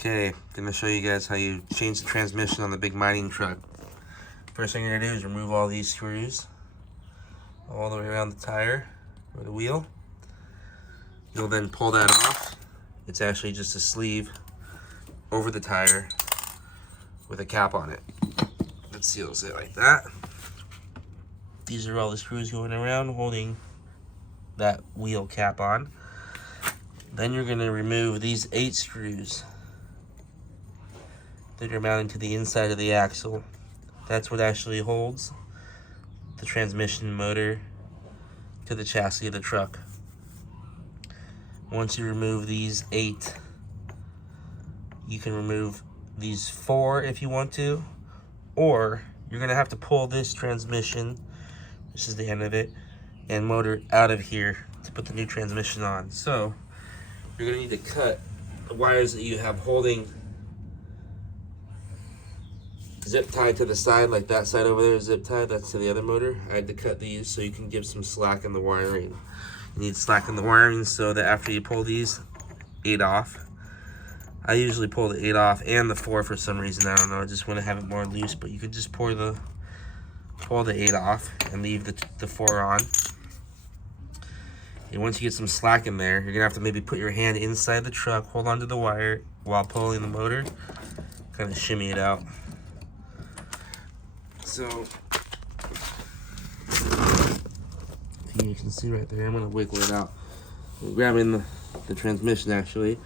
Okay, gonna show you guys how you change the transmission on the big mining truck. First thing you're gonna do is remove all these screws all the way around the tire or the wheel. You'll then pull that off. It's actually just a sleeve over the tire with a cap on it that seals it like that. These are all the screws going around holding that wheel cap on. Then you're gonna remove these 8 screws that are mounted to the inside of the axle. That's what actually holds the transmission motor to the chassis of the truck. Once you remove these 8, you can remove these 4 if you want to, or you're gonna have to pull this transmission, this is the end of it, and motor out of here to put the new transmission on. So you're gonna need to cut the wires that you have holding zip tied to the side, like that side over there is zip tied, that's to the other motor. I had to cut these so you can give some slack in the wiring. You need slack in the wiring so that after you pull these 8 off, I usually pull the 8 off and the 4 for some reason, I don't know, I just want to have it more loose, but you could just pull the 8 off and leave the 4 on. And once you get some slack in there, you're gonna have to maybe put your hand inside the truck, hold onto the wire while pulling the motor, kind of shimmy it out. So, you can see right there, I'm gonna wiggle it out. I'm grabbing the transmission actually,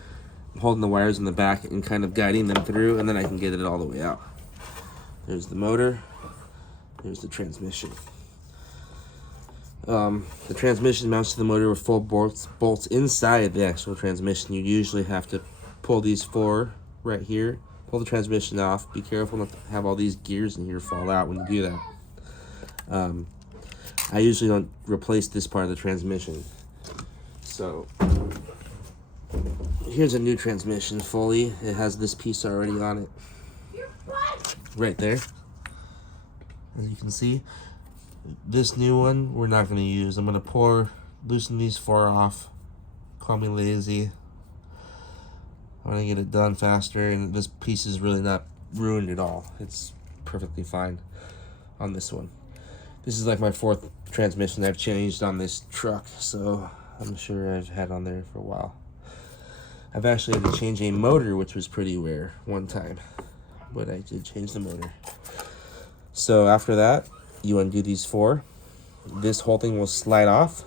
I'm holding the wires in the back and kind of guiding them through, and then I can get it all the way out. There's the motor, there's the transmission. The transmission mounts to the motor with full bolts inside the actual transmission. You usually have to pull these 4 right here. Pull the transmission off. Be careful not to have all these gears in here fall out when you do that. I usually don't replace this part of the transmission. So here's a new transmission fully. It has this piece already on it. Right there. As you can see. This new one we're not going to use. I'm going to loosen these 4 off. Call me lazy. I want to get it done faster, and this piece is really not ruined at all. It's perfectly fine on this one. This is like my 4th transmission I've changed on this truck, so I'm sure I've had on there for a while. I've actually had to change a motor, which was pretty rare one time, but I did change the motor. So after that, you undo these 4. This whole thing will slide off.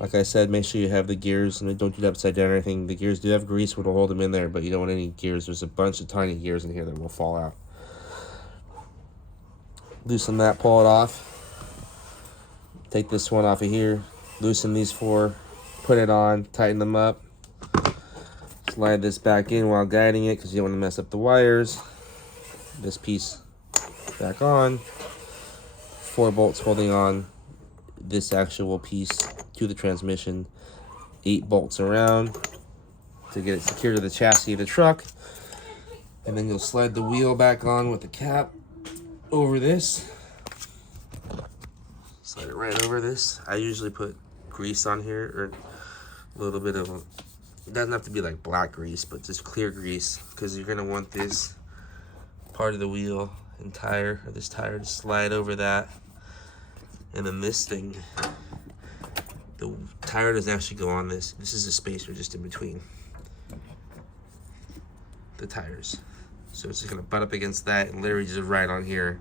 Like I said, make sure you have the gears, and don't do it upside down or anything. The gears do have grease, which will hold them in there, but you don't want any gears. There's a bunch of tiny gears in here that will fall out. Loosen that, pull it off. Take this one off of here. Loosen these 4, put it on, tighten them up. Slide this back in while guiding it because you don't want to mess up the wires. This piece back on. 4 bolts holding on this actual piece to the transmission. 8 bolts around to get it secured to the chassis of the truck. And then you'll slide the wheel back on with the cap over this. Slide it right over this. I usually put grease on here, or a little bit of it doesn't have to be like black grease, but just clear grease, because you're gonna want this part of the wheel and tire, or this tire, to slide over that. And then this thing, the tire doesn't actually go on this. This is a spacer just in between the tires. So it's just gonna butt up against that and literally just right on here.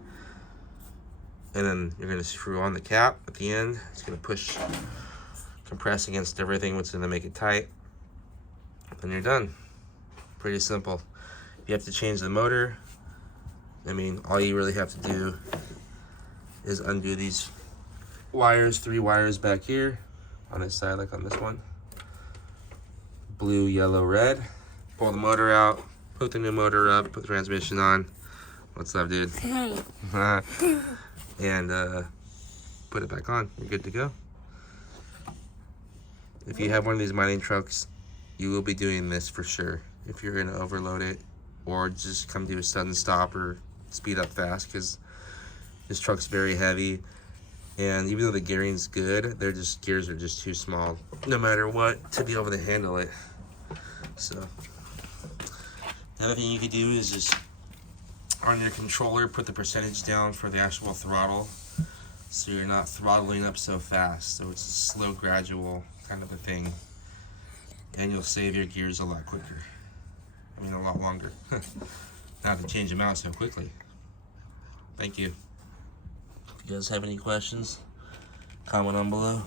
And then you're gonna screw on the cap at the end. It's gonna compress against everything, which is gonna make it tight. Then you're done. Pretty simple. If you have to change the motor, I mean, all you really have to do is undo these wires, 3 wires back here on this side, like on this one. Blue, yellow, red. Pull the motor out, put the new motor up, put the transmission on. What's up, dude? And put it back on. You're good to go. If you have one of these mining trucks, you will be doing this for sure. If you're gonna overload it, or just come to a sudden stop or speed up fast, because this truck's very heavy. And even though the gearing's good, gears are just too small, no matter what, to be able to handle it. So The other thing you could do is just on your controller put the percentage down for the actual throttle, so you're not throttling up so fast. So it's a slow, gradual kind of a thing, and you'll save your gears a lot quicker. I mean, a lot longer. Not to change them out so quickly. Thank you. If you guys have any questions, comment on below.